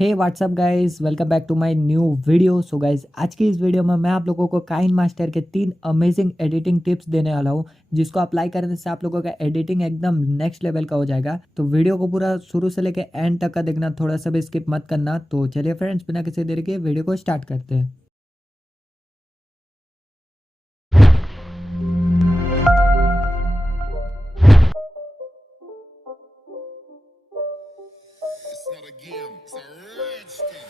Hey what's up guys, welcome back to my new video. So guys, आज की इस वीडियो में मैं आप लोगों को काइन मास्टर के 3 अमेजिंग एडिटिंग टिप्स देने वाला हूं, जिसको अप्लाई करने से आप लोगों का एडिटिंग एकदम नेक्स्ट लेवल का हो जाएगा। तो वीडियो को पूरा शुरू से लेके एंड तक का देखना, थोड़ा सा भी स्किप मत करना। तो चलिए फ्रेंड्स, बिना किसी देरी के वीडियो को स्टार्ट करते हैं। It's not a game, it's a rich thing.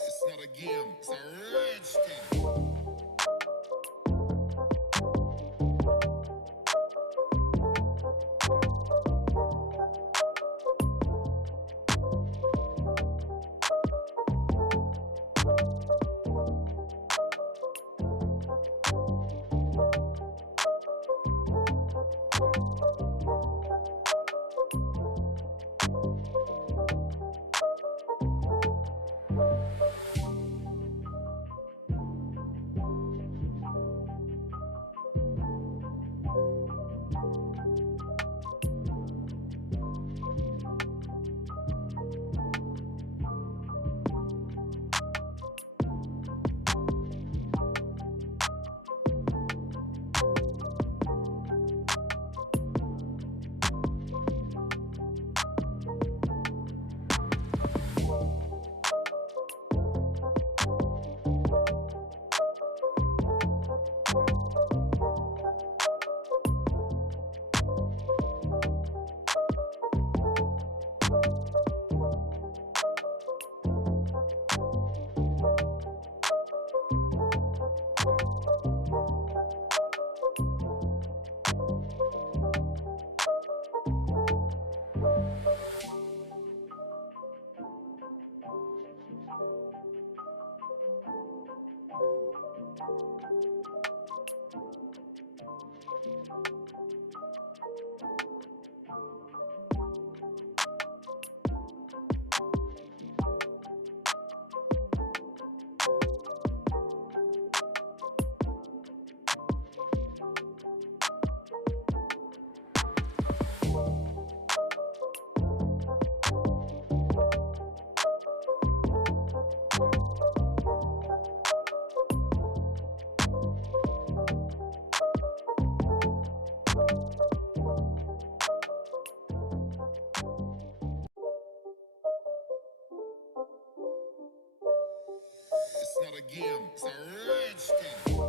It's not a game, it's a rich thing. not a game, it's a rich thing.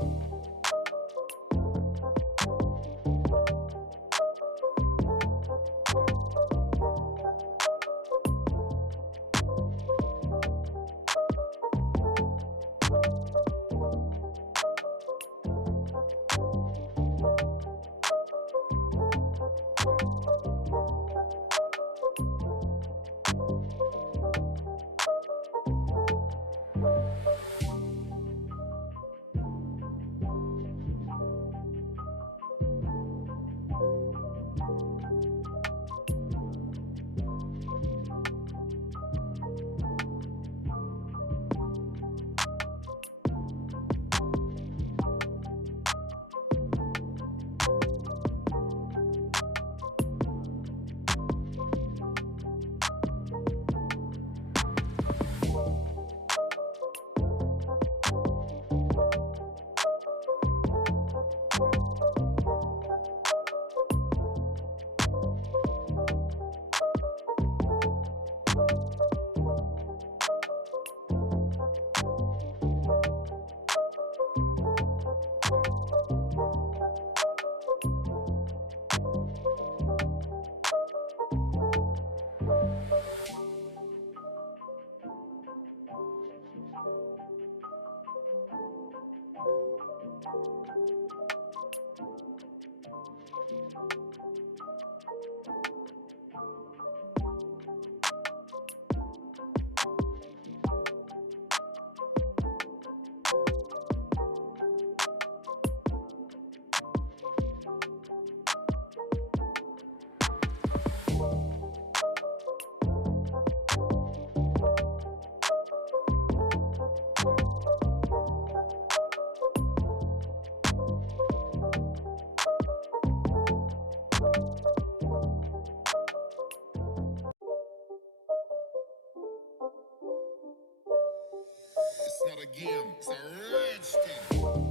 It's not a game, it's a rich thing.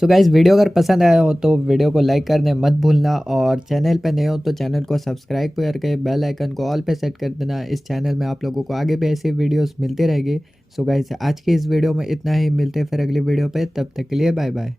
So guys video अगर पसंद आया हो तो वीडियो को लाइक करने मत भूलना और चैनल पे नए हो तो चैनल को सब्सक्राइब करके बेल आइकन को ऑल पे सेट कर देना। इस चैनल में आप लोगों को आगे भी ऐसी वीडियोस मिलती रहेगी। सो गाइस आज की इस वीडियो में इतना ही, मिलते हैं फिर अगली वीडियो पे, तब तक के लिए बाय बाय।